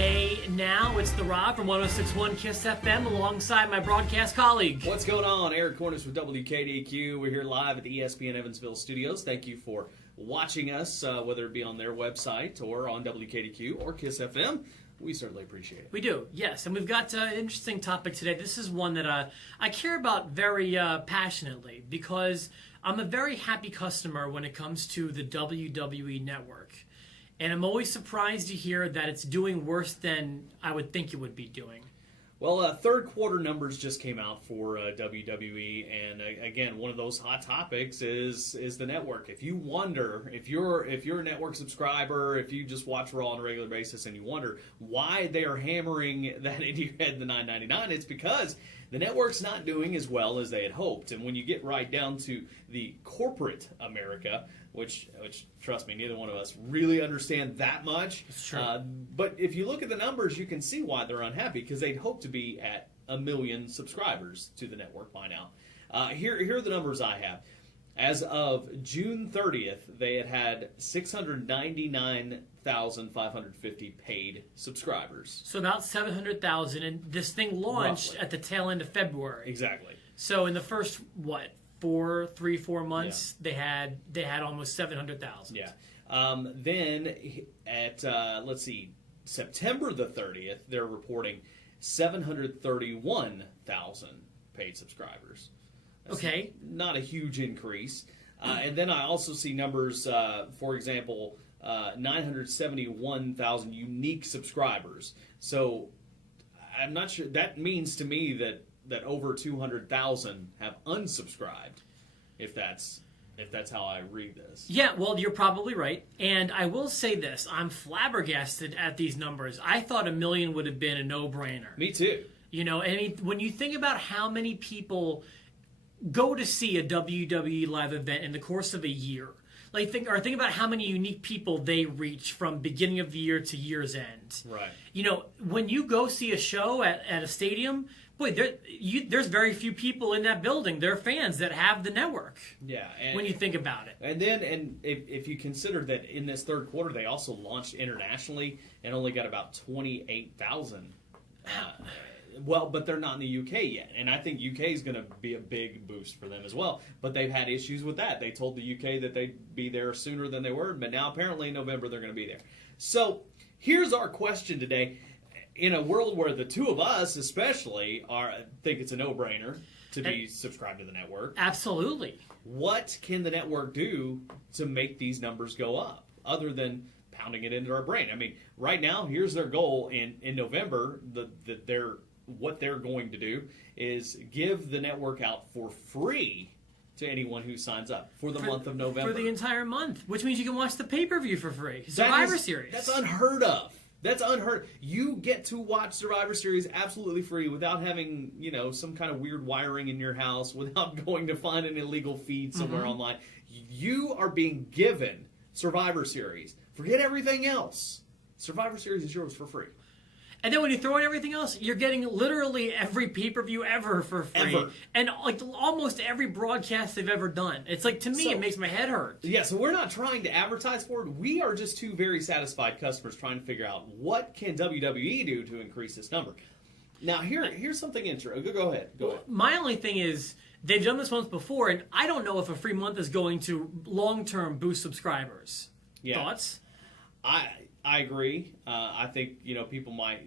Hey, now it's the Rob from 106.1 KISS FM alongside my broadcast colleague. What's going on? Eric Cornish with WKDQ. We're here live at the ESPN Evansville studios. Thank you for watching us, whether it be on their website or on WKDQ or KISS FM. We certainly appreciate it. We do, yes. And we've got an interesting topic today. This is one that I care about very passionately because I'm a very happy customer when it comes to the WWE Network. And I'm always surprised to hear that it's doing worse than I would think it would be doing. Well, third quarter numbers just came out for WWE, and again, one of those hot topics is the network. If you wonder, if you're a network subscriber, if you just watch Raw on a regular basis, and you wonder why they are hammering that into your head, the $9.99, it's because the network's not doing as well as they had hoped. And when you get right down to the corporate America, which trust me, neither one of us really understand that much. It's true. But if you look at the numbers, you can see why they're unhappy, because they'd hope to be at 1 million subscribers to the network by now. Here are the numbers I have. As of June 30th, they had 699,550 paid subscribers. So about 700,000, and this thing launched Roughly at the tail end of February. Exactly. So in the first, 4 months, yeah, they had almost 700,000. Yeah. Then at let's see, September the 30th, they're reporting 731,000 paid subscribers. That's okay, not a huge increase. And then I also see numbers, for example, 971,000 unique subscribers. So I'm not sure. That means to me that over 200,000 have unsubscribed, if that's how I read this. Yeah, well, you're probably right. And I will say this, I'm flabbergasted at these numbers. I thought 1 million would have been a no-brainer. Me too. You know, I mean, when you think about how many people go to see a WWE live event in the course of a year, think about how many unique people they reach from beginning of the year to year's end. Right. You know, when you go see a show at a stadium, boy, there's very few people in that building. They're fans that have the network. Yeah. When you think about it. And if you consider that in this third quarter they also launched internationally and only got about 28,000. Well, but they're not in the UK yet, and I think UK is going to be a big boost for them as well. But they've had issues with that. They told the UK that they'd be there sooner than they were, but now apparently in November they're going to be there. So here's our question today. In a world where the two of us especially think it's a no-brainer to be subscribed to the network. Absolutely. What can the network do to make these numbers go up other than pounding it into our brain? I mean, right now, here's their goal in November. What they're going to do is give the network out for free to anyone who signs up for the month of November. For the entire month, which means you can watch the pay-per-view for free. Survivor Series. That's unheard of. That's unheard. You get to watch Survivor Series absolutely free without having, some kind of weird wiring in your house, without going to find an illegal feed somewhere online. You are being given Survivor Series. Forget everything else. Survivor Series is yours for free. And then when you throw in everything else, you're getting literally every pay-per-view ever for free. Ever. And almost every broadcast they've ever done. It's to me, it makes my head hurt. Yeah, so we're not trying to advertise for it. We are just two very satisfied customers trying to figure out what can WWE do to increase this number. Now, here's something interesting. Go ahead. My only thing is, they've done this once before, and I don't know if a free month is going to long-term boost subscribers. Yeah. Thoughts? I agree. I think people might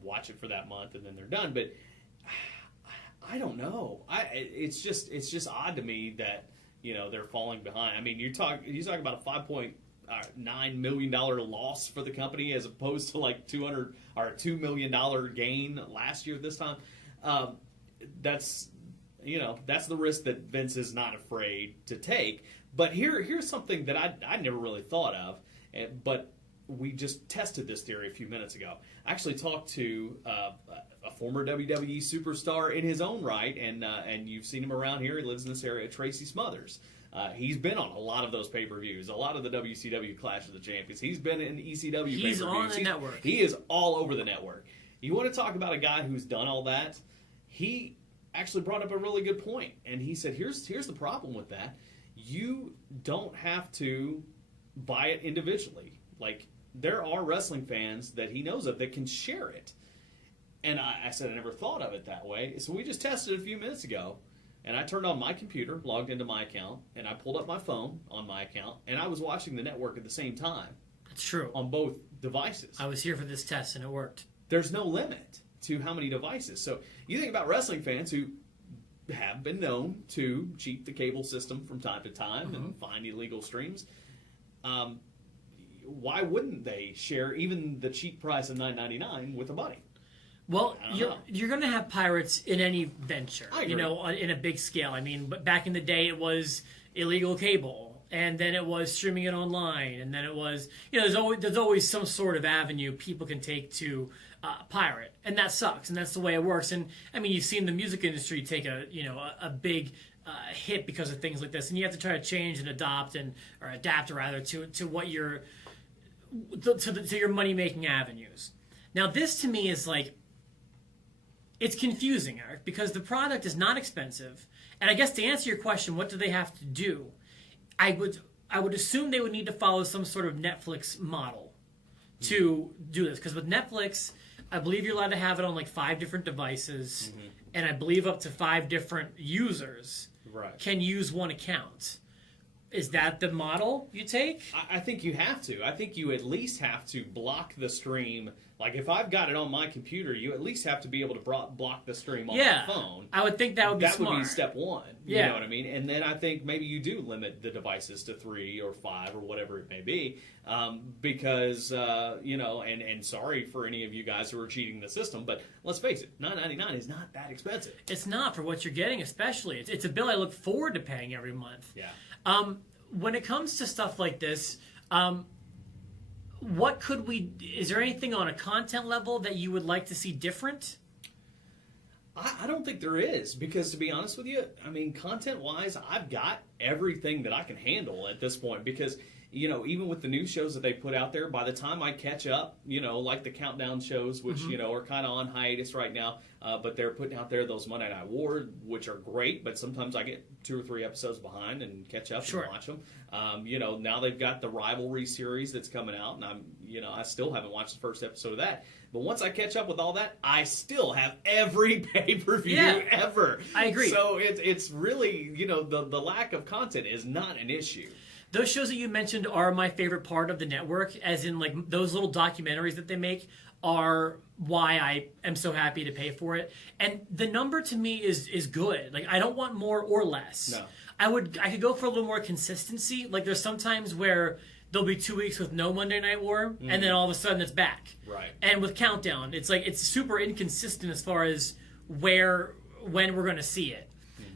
watch it for that month and then they're done. But I don't know. It's just odd to me that they're falling behind. I mean, you talk about a $5.9 million loss for the company as opposed to like $200 or $2 million gain last year at this time. That's the risk that Vince is not afraid to take. But here's something that I never really thought of, but we just tested this theory a few minutes ago. I actually talked to a former WWE superstar in his own right, and you've seen him around here. He lives in this area, Tracy Smothers. He's been on a lot of those pay-per-views, a lot of the WCW Clash of the Champions. He's been in ECW pay-per-views. He's on the network. He is all over the network. You want to talk about a guy who's done all that? He actually brought up a really good point, and he said, here's the problem with that. You don't have to buy it individually. Like, there are wrestling fans that he knows of that can share it. And I said I never thought of it that way. So we just tested it a few minutes ago. And I turned on my computer, logged into my account, and I pulled up my phone on my account, and I was watching the network at the same time. That's true. On both devices. I was here for this test, and it worked. There's no limit to how many devices. So you think about wrestling fans who have been known to cheat the cable system from time to time and find illegal streams. Why wouldn't they share even the cheap price of $9.99 with a buddy? Well, you're going to have pirates in any venture, I agree. In a big scale. I mean, but back in the day, it was illegal cable, and then it was streaming it online, and then it was, there's always some sort of avenue people can take to pirate, and that sucks, and that's the way it works. And I mean, you've seen the music industry take a big hit because of things like this, and you have to try to change and adapt to what your to your money making avenues. Now, this to me is like. It's confusing, Eric, because the product is not expensive. And I guess to answer your question, what do they have to do? I would assume they would need to follow some sort of Netflix model to do this. Because with Netflix, I believe you're allowed to have it on like 5 different devices. And I believe up to 5 different users can use one account. Is that the model you take? I think you have to. I think you at least have to block the stream. Like, if I've got it on my computer, you at least have to be able to block the stream on my phone. I would think that would be smart. That would be step one. You know what I mean? And then I think maybe you do limit the devices to 3 or 5 or whatever it may be. Because, and sorry for any of you guys who are cheating the system, but let's face it, $9.99 is not that expensive. It's not for what you're getting, especially. It's a bill I look forward to paying every month. Yeah. When it comes to stuff like this, is there anything on a content level that you would like to see different? I don't think there is, because to be honest with you, I mean, content-wise, I've got everything that I can handle at this point, because, even with the new shows that they put out there, by the time I catch up, like the countdown shows, which, are kind of on hiatus right now, but they're putting out there those Monday Night War, which are great, but sometimes I get 2 or 3 episodes behind and catch up and watch them. Now they've got the Rivalry series that's coming out, and I still haven't watched the first episode of that. But once I catch up with all that, I still have every pay-per-view ever. I agree. So it's really, the lack of content is not an issue. Those shows that you mentioned are my favorite part of the network, as in like those little documentaries that they make are why I am so happy to pay for it. And the number to me is good. Like, I don't want more or less. No. I could go for a little more consistency. Like, there's some times where there'll be 2 weeks with no Monday Night War, and then all of a sudden it's back. Right. And with Countdown, it's like it's super inconsistent as far as when we're going to see it.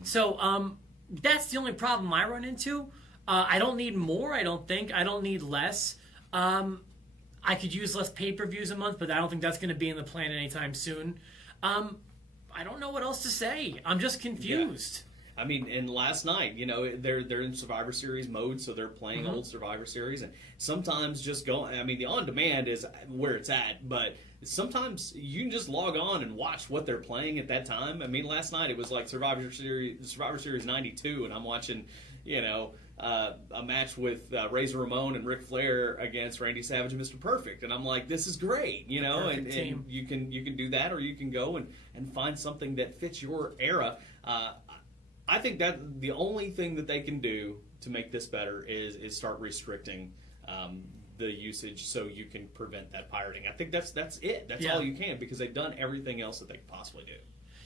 So that's the only problem I run into. I don't need more, I don't think. I don't need less. I could use less pay-per-views a month, but I don't think that's going to be in the plan anytime soon. I don't know what else to say. I'm just confused. Yeah. I mean, and last night, they're in Survivor Series mode, so they're playing old Survivor Series, and sometimes just the on-demand is where it's at, but sometimes you can just log on and watch what they're playing at that time. I mean, last night it was like Survivor Series 92, and I'm watching, a match with Razor Ramon and Ric Flair against Randy Savage and Mr. Perfect, and I'm like, this is great, and you can do that, or you can go and find something that fits your era. I think that the only thing that they can do to make this better is start restricting the usage so you can prevent that pirating. I think that's it. That's all you can, because they've done everything else that they could possibly do.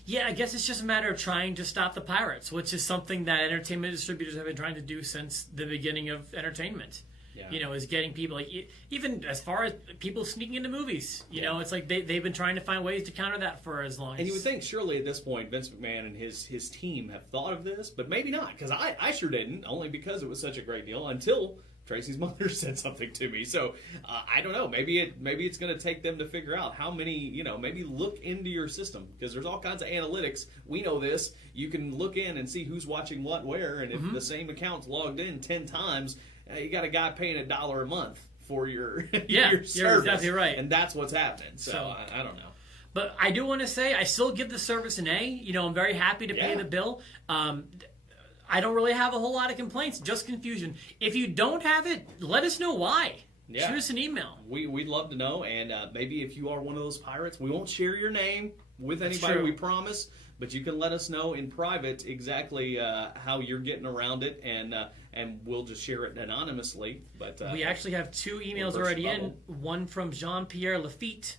Yeah, I guess it's just a matter of trying to stop the pirates, which is something that entertainment distributors have been trying to do since the beginning of entertainment. Yeah. Is getting people, like, even as far as people sneaking into movies. It's like they've been trying to find ways to counter that for as long as... And you would think, surely, at this point, Vince McMahon and his team have thought of this, but maybe not, because I sure didn't, only because it was such a great deal, until Tracy's mother said something to me. So, I don't know. Maybe it's going to take them to figure out how many, maybe look into your system, because there's all kinds of analytics. We know this. You can look in and see who's watching what where, and if the same account's logged in 10 times... you got a guy paying $1 a month for your your service. You're exactly right. And that's what's happening. So I don't know. But I do want to say I still give the service an A. I'm very happy to pay the bill. I don't really have a whole lot of complaints, just confusion. If you don't have it, let us know why. Yeah. shoot us an email. We'd love to know, and maybe if you are one of those pirates, we won't share your name with anybody, true. we promise, but you can let us know in private exactly how you're getting around it, and we'll just share it anonymously. But We actually have 2 emails burst already the in, one from Jean-Pierre Lafitte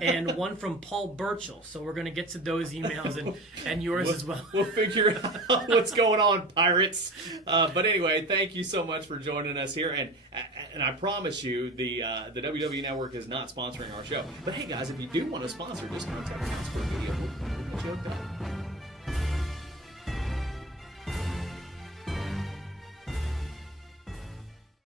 and one from Paul Burchell. So we're going to get to those emails and yours as well. We'll figure out what's going on, pirates. But anyway, thank you so much for joining us here. And I promise you, the WWE Network is not sponsoring our show. But hey, guys, if you do want to sponsor, just contact us for a video. We'll get you hooked up.